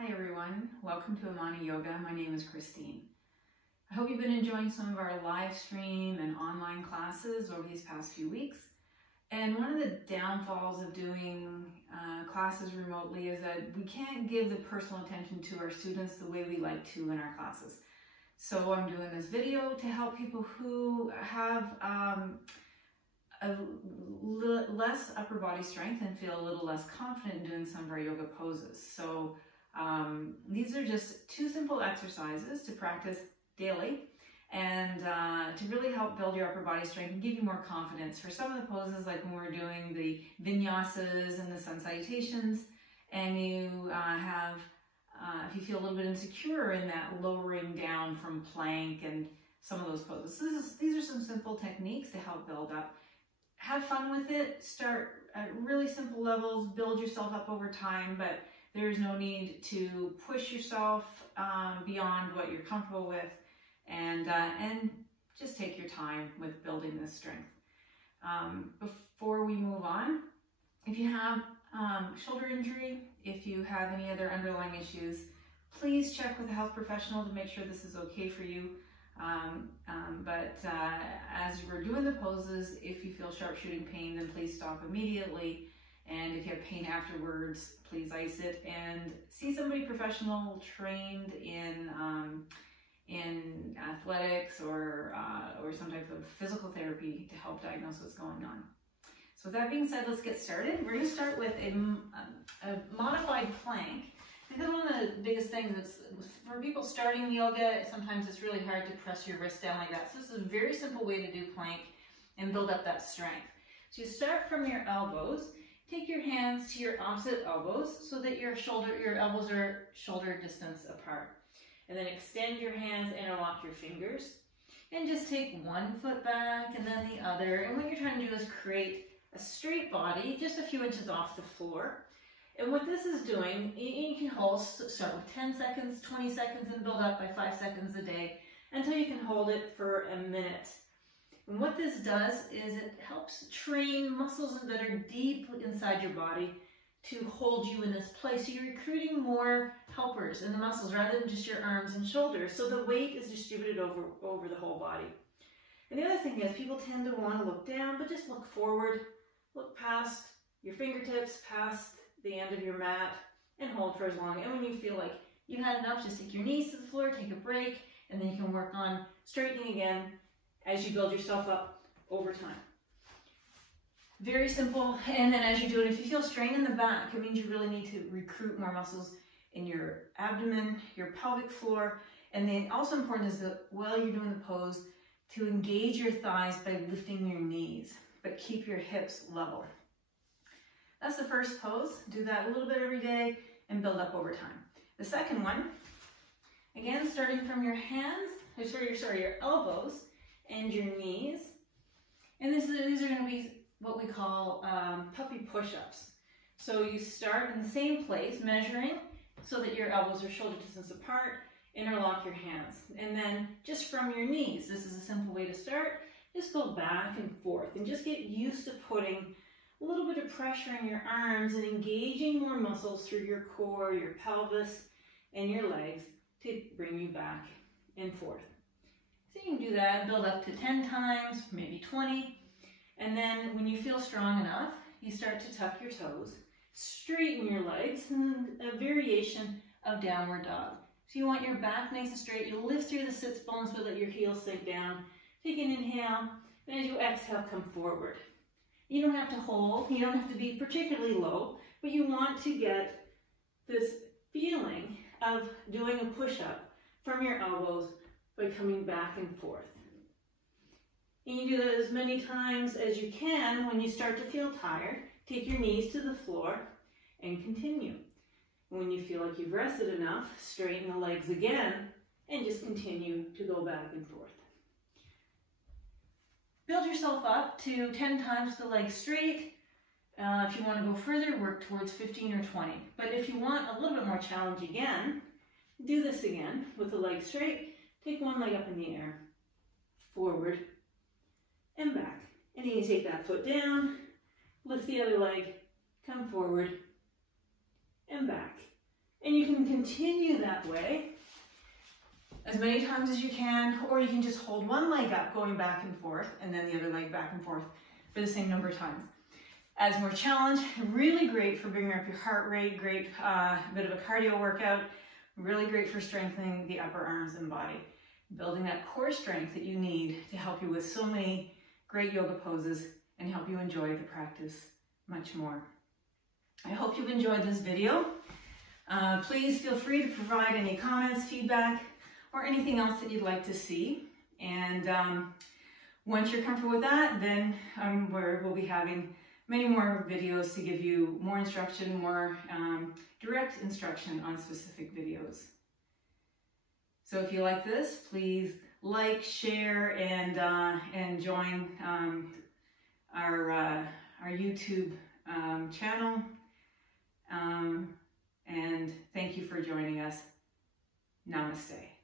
Hi everyone, welcome to Amana Yoga. My name is Christine. I hope you've been enjoying some of our live stream and online classes over these past few weeks. And one of the downfalls of doing classes remotely is that we can't give the personal attention to our students the way we like to in our classes. So I'm doing this video to help people who have less upper body strength and feel a little less confident in doing some of our yoga poses. So these are just two simple exercises to practice daily and to really help build your upper body strength and give you more confidence for some of the poses, like when we're doing the vinyasas and the sun salutations, and you if you feel a little bit insecure in that lowering down from plank and some of those poses. So these are some simple techniques to help build up. Have fun with it. Start at really simple levels, build yourself up over time, but there's no need to push yourself beyond what you're comfortable with, and just take your time with building this strength. Before we move on, if you have shoulder injury, if you have any other underlying issues, please check with a health professional to make sure this is okay for you. As we're doing the poses, if you feel sharp shooting pain, then please stop immediately. And if you have pain afterwards, please ice it and see somebody professional trained in athletics or some type of physical therapy to help diagnose what's going on. So with that being said, let's get started. We're going to start with a modified plank. I think one of the biggest things is for people starting yoga, sometimes it's really hard to press your wrist down like that. So this is a very simple way to do plank and build up that strength. So you start from your elbows. Take your hands to your opposite elbows so that your elbows are shoulder distance apart. And then extend your hands, interlock your fingers, and just take one foot back and then the other. And what you're trying to do is create a straight body just a few inches off the floor. And what this is doing, you can start with 10 seconds, 20 seconds, and build up by 5 seconds a day until you can hold it for a minute. And what this does is it helps train muscles that are deep inside your body to hold you in this place. So you're recruiting more helpers in the muscles rather than just your arms and shoulders. So the weight is distributed over the whole body. And the other thing is people tend to want to look down, but just look forward, look past your fingertips, past the end of your mat, and hold for as long. And when you feel like you've had enough, just take your knees to the floor, take a break, and then you can work on straightening again as you build yourself up over time. Very simple. And then as you do it, if you feel strain in the back, it means you really need to recruit more muscles in your abdomen, your pelvic floor. And then also important is that while you're doing the pose, to engage your thighs by lifting your knees, but keep your hips level. That's the first pose. Do that a little bit every day and build up over time. The second one, again, starting from your hands, your elbows and your knees. And these are going to be what we call puppy push-ups. So you start in the same place, measuring so that your elbows are shoulder distance apart, interlock your hands. And then just from your knees, this is a simple way to start, just go back and forth and just get used to putting a little bit of pressure in your arms and engaging more muscles through your core, your pelvis, and your legs to bring you back and forth. So you can do that, build up to 10 times, maybe 20. And then when you feel strong enough, you start to tuck your toes, straighten your legs, and a variation of downward dog. So you want your back nice and straight. You lift through the sits bones so that your heels sink down. Take an inhale, and as you exhale, come forward. You don't have to hold, you don't have to be particularly low, but you want to get this feeling of doing a push-up from your elbows by coming back and forth. And you do that as many times as you can. When you start to feel tired, take your knees to the floor and continue. When you feel like you've rested enough, straighten the legs again and just continue to go back and forth. Build yourself up to 10 times the legs straight. If you want to go further, work towards 15 or 20. But if you want a little bit more challenge again, do this again with the legs straight. Take one leg up in the air, forward and back. And then you take that foot down, lift the other leg, come forward and back. And you can continue that way as many times as you can, or you can just hold one leg up going back and forth, and then the other leg back and forth for the same number of times. As more challenge, really great for bringing up your heart rate, great bit of a cardio workout, really great for strengthening the upper arms and body, building that core strength that you need to help you with so many great yoga poses and help you enjoy the practice much more. I hope you've enjoyed this video. Please feel free to provide any comments, feedback, or anything else that you'd like to see. And once you're comfortable with that, then we'll be having many more videos to give you more instruction, more direct instruction on specific videos. So if you like this, please like, share, and join our YouTube channel. And thank you for joining us. Namaste.